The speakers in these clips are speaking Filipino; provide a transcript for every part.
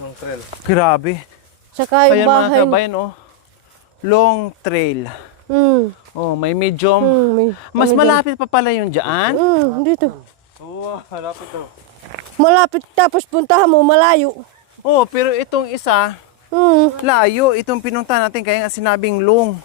Long trail. Grabe. Saka yung Ayan mga bahay. kabayan, oh. Long trail. Oh, may medium. Mas malapit pa pala yung dyan. Dito. Oo, malapit daw. Malapit tapos puntahan mo, malayo. Oh, pero itong isa, layo. Itong pinunta natin kaya nga sinabing long.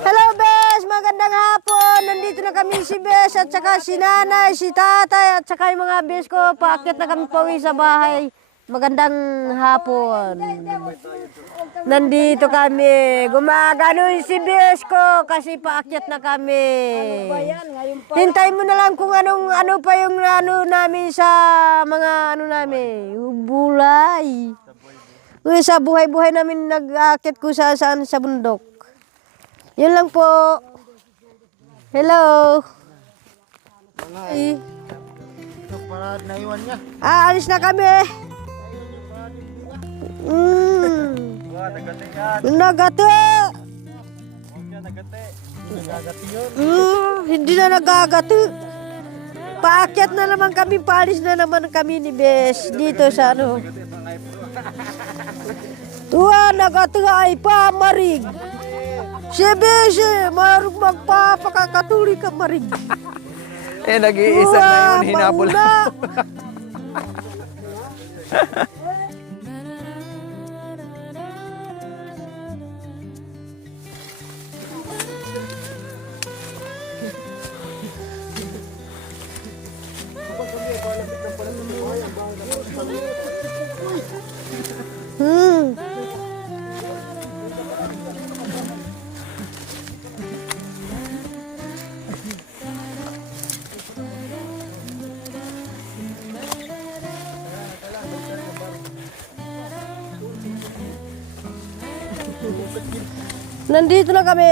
Hello, Bes! Magandang hapon! Nandito na kami si Bes at saka si Nanay, si Tatay at saka yung mga Bes ko. Paakyat na kami pauwi sa bahay. Magandang hapon. Nandito kami. Gumagano si Bes ko kasi paakyat na kami. Hintay mo na lang kung ano pa yung ano namin sa mga ano namin. Bulay. Sa buhay-buhay namin nag-aakyat ko sa bundok. Yun lang po. Hello. Para naiwan niya. Alis na kami. Nagate yan. Nagate. Huwag yan, nagate. Nagagati yun. Hindi na nagagate. Paakyat na naman kami, paalis na naman kami ni Bes dito sa ano. Tuwa, nagate ay pamarig. Si Bes, marunong magpapakakatuli ka marig. Nag-iisa na yun, hinabol. Nandito na kami.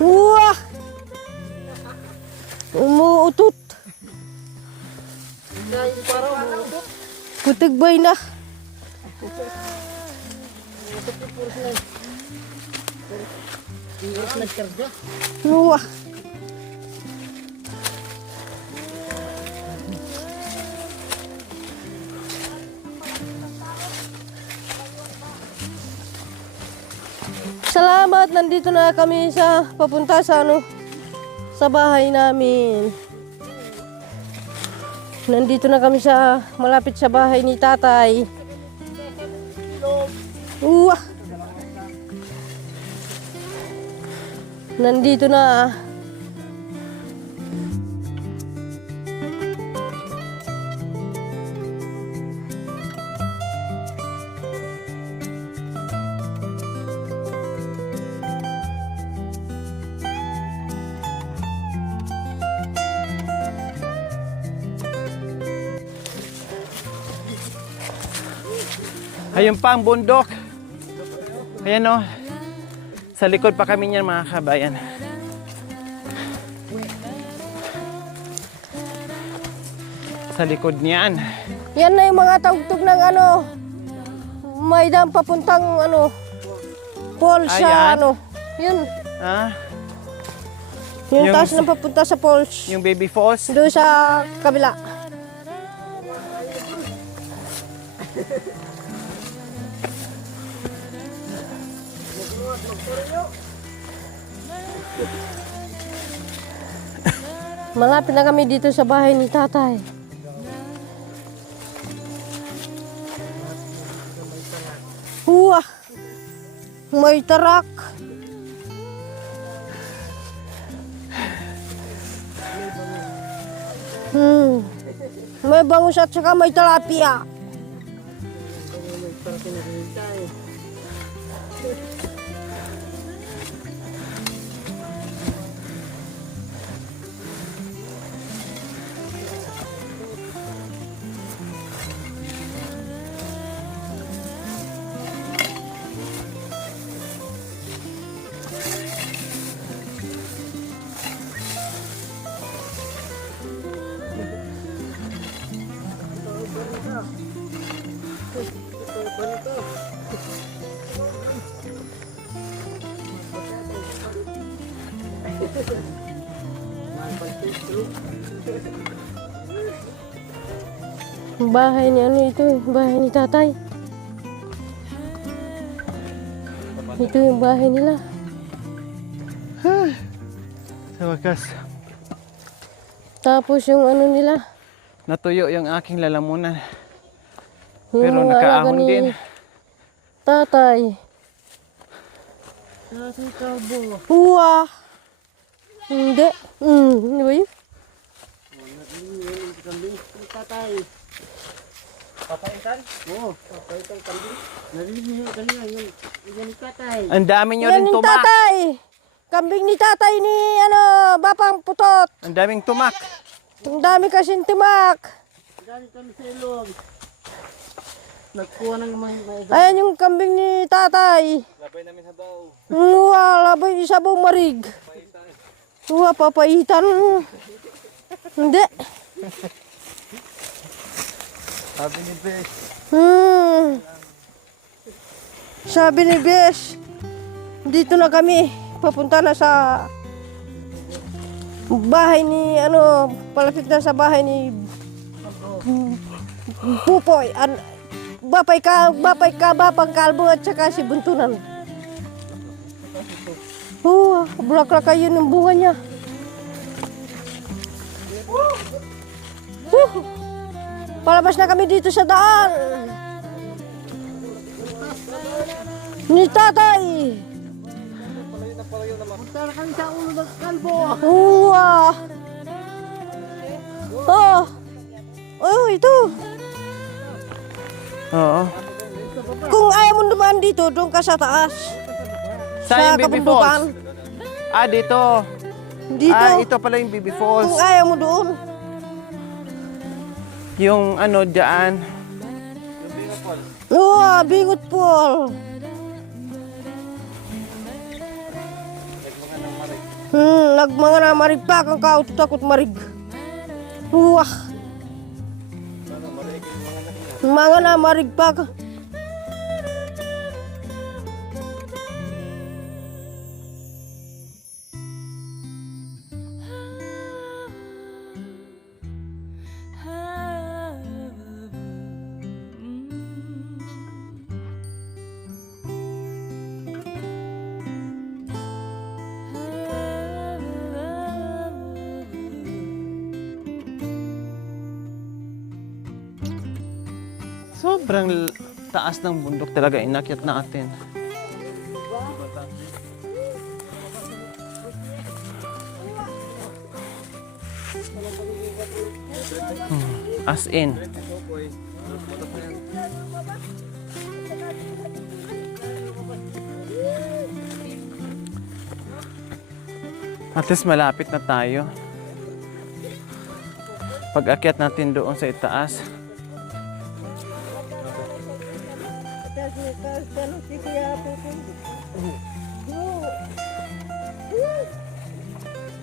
Wah! Umuutot. Putigbay na. Wah! Salamat, nandito na kami sa papunta sa sa bahay namin. Nandito na kami sa malapit sa bahay ni Tatay. Nandito na. Ayun pa ang bundok. Ayan o. Sa likod pa kami niyan mga kabayan. Sa likod niyan. Yan na yung mga tugtog ng ano. May dam papuntang ano. Falls sa Ayan. ano. Yun. Ah, Yung Yung taas na papunta sa falls. yung baby falls. Doon sa kabila. Malapit na kami dito sa bahay ni Tatay. Wah! May tarak. May bangus at saka may tilapia. Bahay ni ano ito, bahay ni tatay. Ito yung bahay nila. Sa wakas, Tapos yung ano nila. natuyo yung aking lalamunan. Yung Pero mga nakaahon alaga ni din. Tatay. Uwa. Hindi. Hindi ba yun? Papaitan? Oo, papaitan kambing. Narinig niyo kanina yung ni tatay. Ang dami nyo Yan rin yung tumak. tatay. Kambing ni tatay ni ano, Bapang Putot. Ang daming tumak. Ang dami kasing timak. Galing kami sa ilog. Nagkuha ng mga Ayan yung kambing ni tatay. labay namin sa baw. Wala ba isa buong marig? Wala papaitan. Hindi. Sabi ni Besh. Sabi ni Bes, dito na kami. Papunta na sa bahay ni ano, palapit na sa bahay ni Pupoy. Bapay ka, Bapang Kalbo at saka si Buntunan. Bulaklak kayo ng bunga niya. Palabas na kami dito sa daan. Ni tatay. Punta na kami sa ulo ng kalbo. Oh, ito. Oo. Kung ayaw mo dumaan dito, doon ka sa taas. Saan yung Baby kabundukan. Falls? Ah, dito. Dito. Ah, ito pala yung Baby Falls. Kung ayaw mo doon. Yung ano, dyan. Bingot Paul. Nagmanga na marig pa kang kao takot marig. Mga na marig pa ka. Sobrang taas ng bundok talaga inakyat natin. As in. At least malapit na tayo. Pag akyat natin doon sa itaas.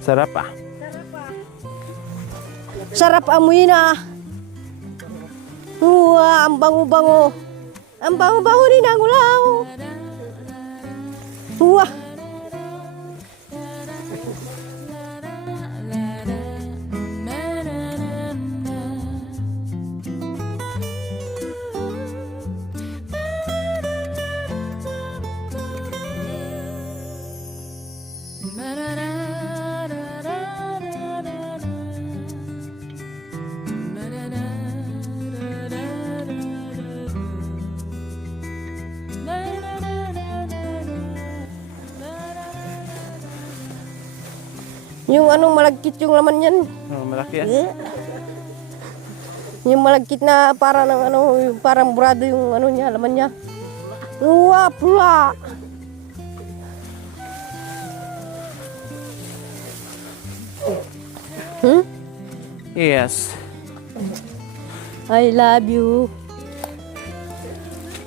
Sarap ah. Sarap amoy na. Ang bango-bango. Ang bango-bango ni Nangulaw. Yung anong malagkit yung laman yan. Oh, malaki ah. Yung malagkit na para ng ano, yung parang burado yung ano niya, laman niya. Pula. Yes. I love you.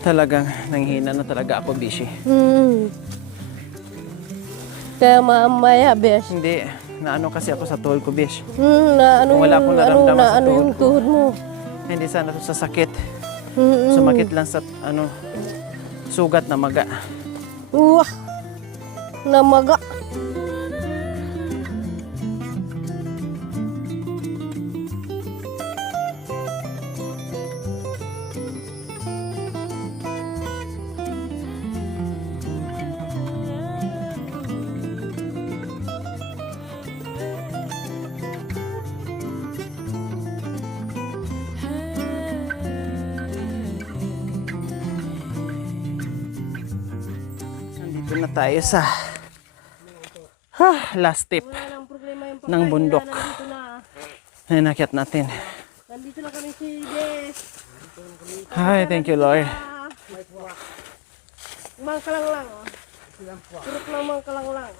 Talagang nanghina na talaga ako, Bishi. Kaya mamaya, Bes. Hindi. Naano kasi ako sa tuhod ko, Bish. Na ano Kung wala yung, akong ano, naramdaman na sa ano tuhod yung ko. tuhod mo. Hindi sana to sa sakit. Sumakit lang sa ano sugat na maga. Namaga. na tayo sa last step Walang problema yung ng bundok. nandito na. na inakyat natin. Nandito na kami si Des. Hi, thank you Lord. Mangkalang lang. Turok na mangkalang lang.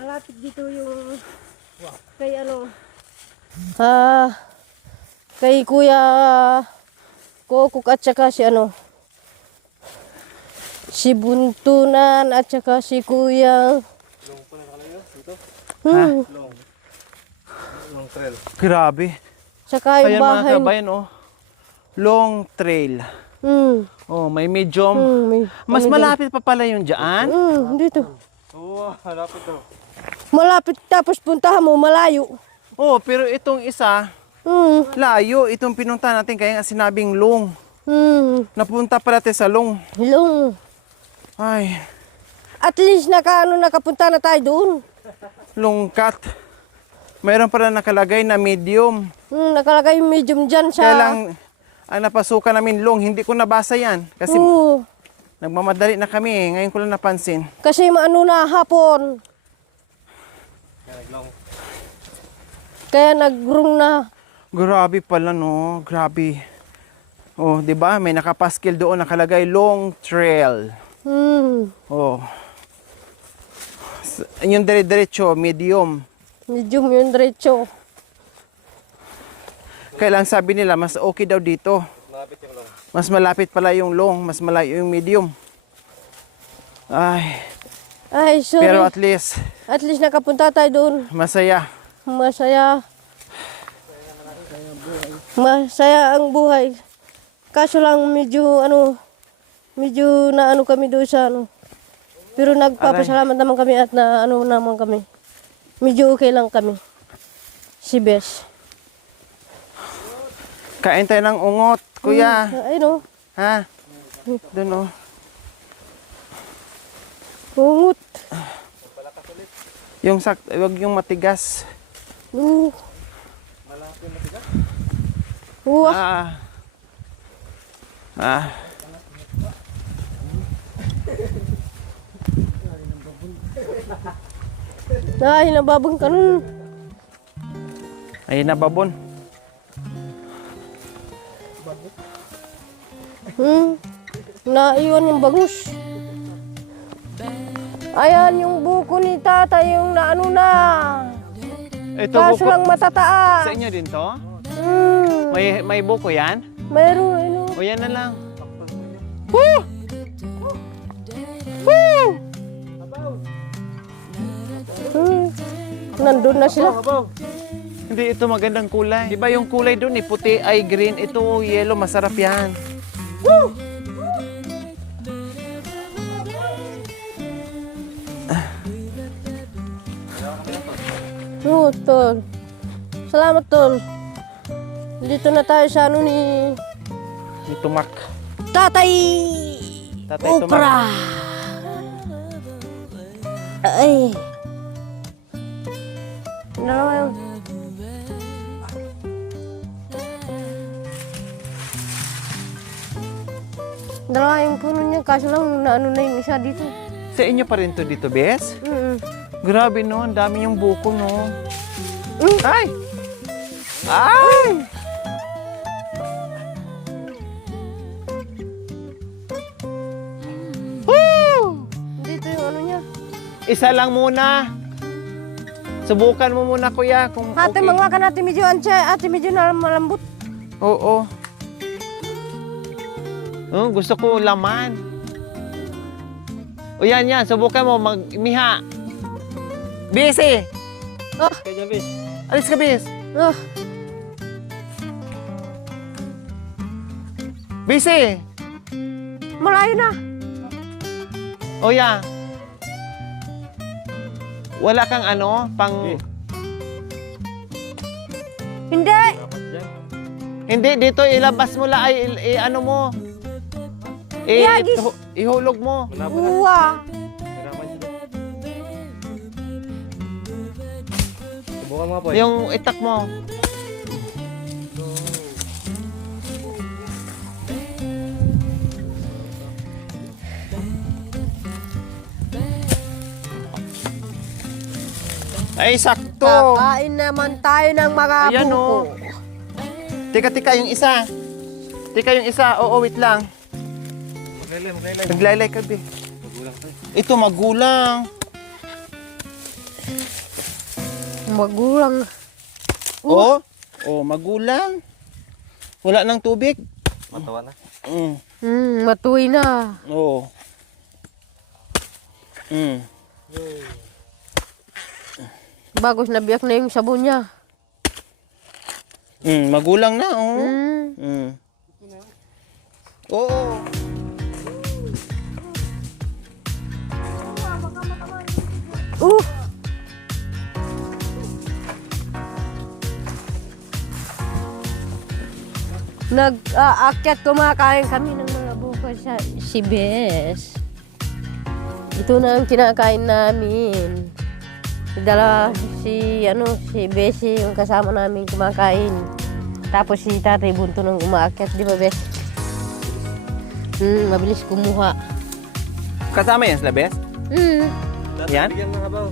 Malapit dito yung kay kay Kuya Kokok at saka si si Buntunan at saka si Kuya Long trail. Grabe. saka yung Ayan mga bahay. kabayan, oh. Long trail. Oh, may medium. Mas malapit pa pala yung dyan. Dito. Oo, halapit daw. Malapit tapos puntahan mo malayo. Oh, pero itong isa, layo. Itong pinunta natin kaya nga sinabing long. Napunta pala tayo sa long. Long. Ay, At least nakapunta na tayo doon. long cut. Mayroon pala nakalagay na medium. Nakalagay yung medium dyan sa... Kaya lang, ang napasukan namin long, hindi ko nabasa yan. Kasi Oo. nagmamadali na kami eh. Ngayon ko lang napansin. Kasi na hapon. Kaya nagrung na. Grabe pala no, grabe. Oh, 'di ba? May nakapaskil doon nakalagay long trail. Oh. Yung dire-diretso, medium. Medium yung diretso. Kailan sabi nila mas okay daw dito. Malapit yung long. Mas malapit pala yung long, mas malayo yung medium. Ay, sorry. Pero at least At least nakapunta tayo doon. masaya. Masaya. Masaya ang buhay. Kaso lang medyo kami doon sa Pero nagpapasalamat naman kami at naman kami. Medyo okay lang kami. Si Bes. Kain tayo ng ungot, kuya. Ayun Ha? Doon oh. Ungot. Wag yung matigas. Malapit yung matigas? Ay, nababang ka nun. Ayun na babon. Naiwan yung bangus. Ayan yung buko ni tata yung na. Ito Kaso buko. lang matataas. Sa inyo din to? May buko yan? Mayroon, O yan na lang. Nandun na sila. Hindi, ito magandang kulay. Iba yung kulay doon, puti ay green. Ito yellow, masarap yan. Tol. Salamat, Tol. Dito na tayo sa ni May tumak. Tatay Tatay Upra. Ay. Dalawa yun. Dalawa yung puno niya, kaso lang na yung isa dito. Sa inyo pa rin to dito, Bes? Grabe no, ang dami yung buko no. Ay! Ay! Dito yung niya. Isa lang muna. Subukan mo muna, kuya, kung Ate, okay. mga ka natin medyo malambot. Oo. Oh, gusto ko laman. O yan, subukan mo, magmiha. Bis. Kaya bis. Alis ka, Bis. Bis. Malayo na. O yan. Wala kang pang... Hindi. Hindi, dito ilabas mo lang, ano mo. Yagis. Ihulog mo. Uwa. Hirapan sila. Subukan mo po. Yung itak mo. Ay, sakto. Kakain naman tayo ng mga Ayan, buko. oh. Teka, yung isa. Yung isa. Oo, wait lang. Maglaylay ka, be. Ito, magulang. Magulang. Oh, magulang. Wala ng tubig. Matawa na. Matuwi na. Oo. Bagos na biyak na yung sabon niya. Magulang na, oh. Oo. Uh! Nag-aakyat kumakain kami ng mga buko sa CBS. Ito na ang kinakain namin. Si Bessie yung kasama namin kumakain. Tapos si Tatay Bunto nang umaakyat, di ba, Bes? Mabilis kumuha. Kasama yan sila, Bes? Yan? Bigyan ng habaw.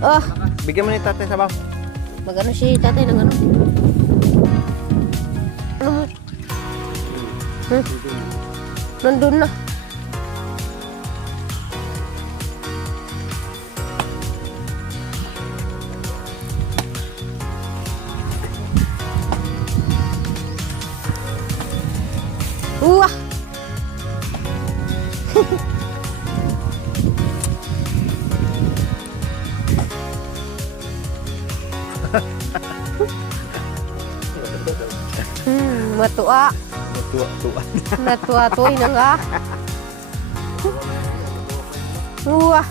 Oh, Bigyan mo ni tatay sabaw. magano si Tatay ng ano? Ano mo? Nandun na. Wah! Matua. Tuwa. Natuwa-tuwa na nga. Wah!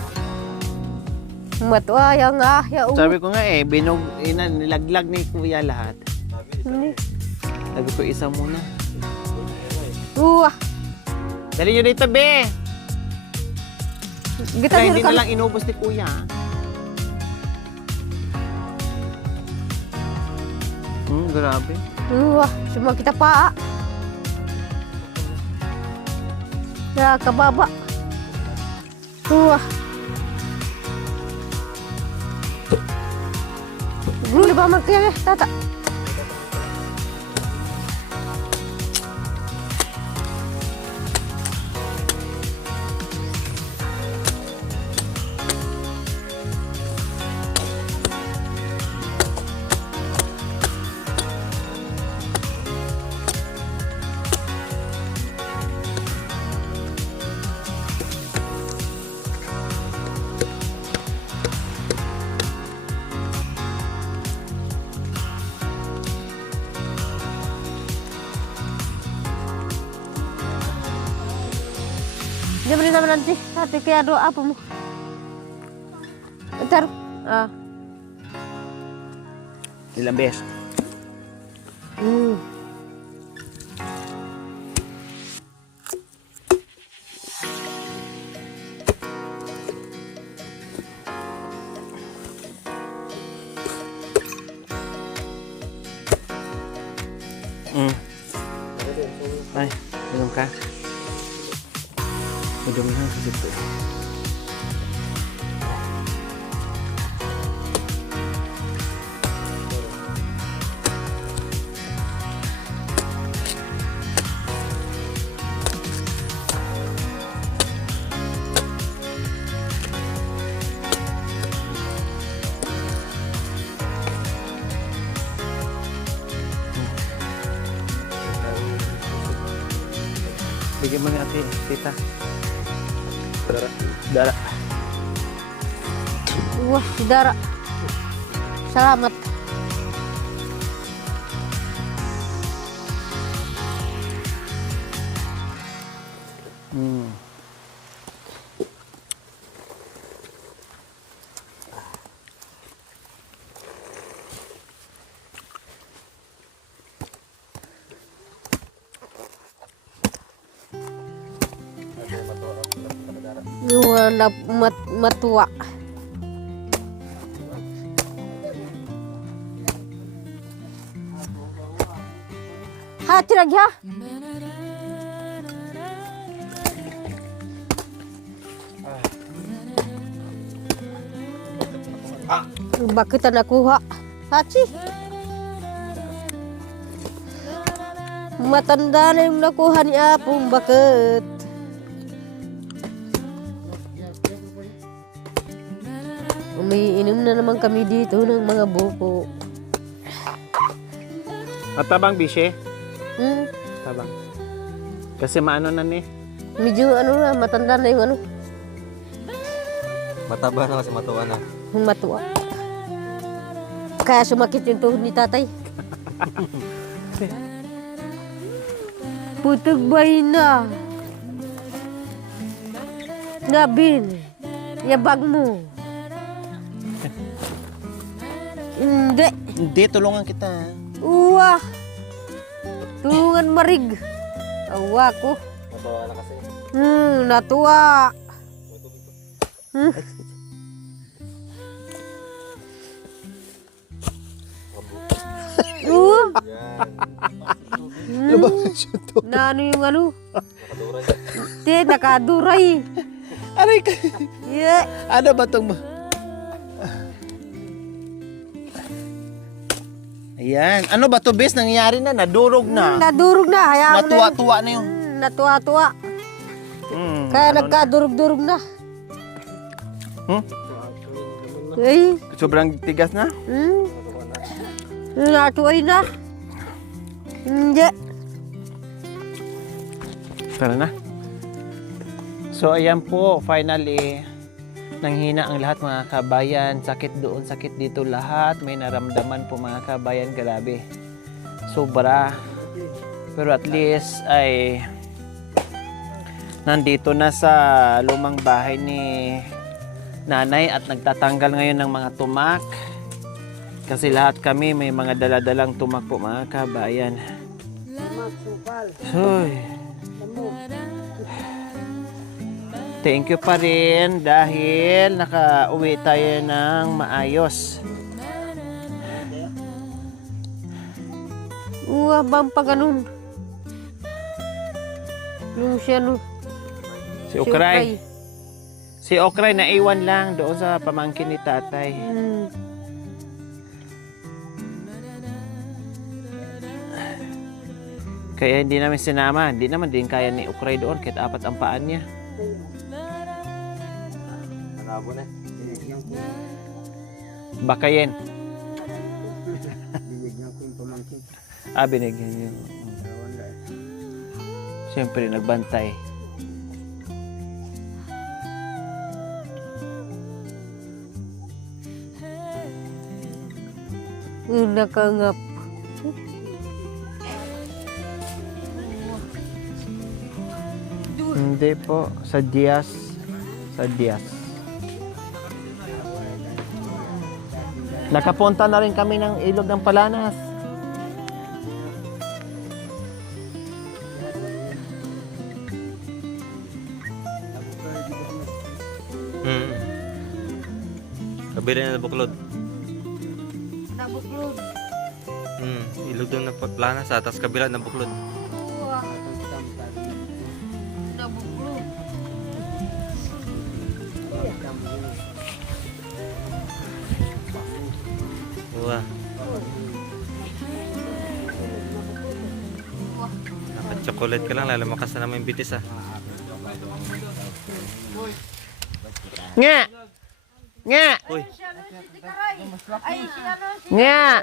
Matua yang nga. Sabi ko nga nilaglag ni Kuya lahat. Sabi ko isa muna. Wah! Dali nyo dito, be! Kita Kaya hindi ka na lang inubos ni Kuya. Grabe. Wah, cuma kita pa. Ya, kababa. Wah. Dulu ba magkaya, tata? Dia beri nama nanti, hati kayak doa apa mu? Bentar. Ilang beses? Ay, minum ka? Mudah-mudahan sa situ. Bigyan mo ni ate, tita. Dara. Wah, Dara. Salamat. Wala matua. Hati lagi ha? Bakit na nakuha? Hachi. Matanda na yung nakuha ni Apong. Bakit? Umiinom na naman kami dito ng mga buko. Matabang bishe? Hmm? Tabang. Kasi maano na ni. Medyo ano na, matanda na yung ano, Mataba na kasi matuwa na. yung matuwa. Kaya sumakit yung tuhod ni tatay. Putog bay na. Nabin, yabag mo. Hindi. Hindi, tulungan kita. Uwa. Tulungan marig. Awa ko. Matuwa na kasi. Natuwa. Na ano yung ano? Nakaduray. Aray ka. Yeah. Ano ba itong... Ayan. Ano ba ito, bes? Nangyari na. Nadurog na. Nadurog na. Hayaan mo na yun. Natuwa-tuwa na yung... Natuwa-tuwa. Kaya nagkadurog-durog na. Hmm? Eh. Sobrang tigas na. Natuway na. Hindi. Tara na. So ayan po, finally nanghina ang lahat mga kabayan. Sakit doon, sakit dito lahat. May naramdaman po mga kabayan, grabe. Sobra. Pero at least ay nandito na sa lumang bahay ni nanay at nagtatanggal ngayon ng mga tumak. Kasi lahat kami may mga daladalang tumak po mga kabayan. Hoy. Thank you pa rin dahil nakauwi tayo ng maayos. Bang pa ganun. Yung siya no. Si Okray. Si Okray naiwan lang doon sa pamangkin ni tatay. Kaya hindi namin sinama. Hindi naman din kaya ni Okray doon kahit apat ang paan niya. Malabo na. Bakayin. Binigyan ko yung pamangkin. Binigyan niyo. Siyempre, nagbantay. Nakangap. Hindi po. Sa Diaz. Sa Diaz. Nakapunta na rin kami ng Ilog ng Palanas. Kabila na nabuklod. Nabuklod. Ilog doon na plana sa atas kabila nabuklod. Nabuklod. Wah. Naka-chocolate ka lang, lalamukas na naman yung bitis ah. Nga! Nga! Uy, Nga!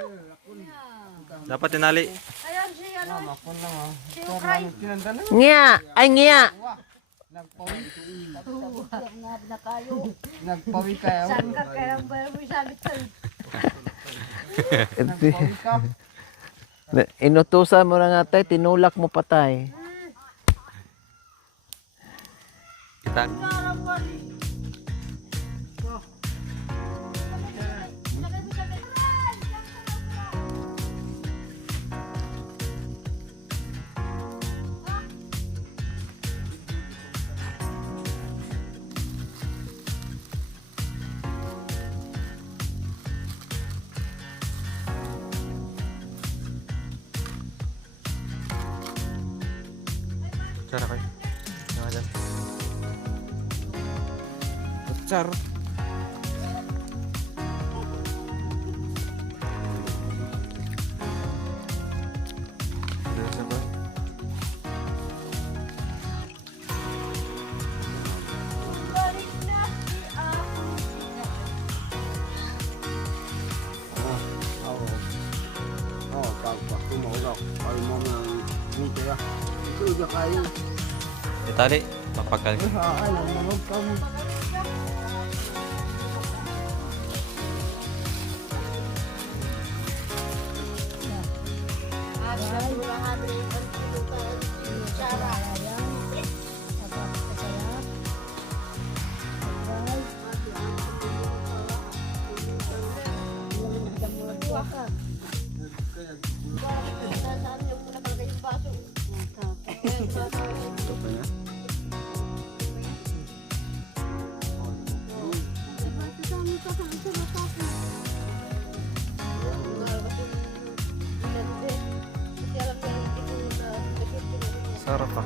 dapat tinali. Ayan si ano. Si Ukray. Nga! Ay, nga! Nagpawi kayo. Saan ka kaya ba mo salit sa'yo? Inutusan mo na nga tayo, tinulak mo pa tayo. Kita. Cara kayo. Yang ada. Char. Rock. Ay mo nang dito ya. Ito udah kayo. Itali, mapagkal. Ay, manog ka mo. Ito pa niya. Sarap pa.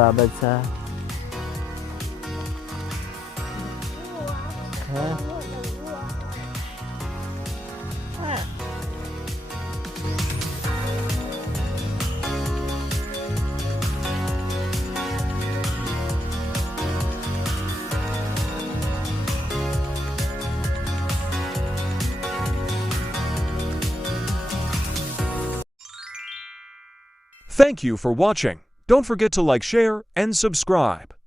Babad sa... Ha? Thank you for watching. Don't forget to like, share, and subscribe.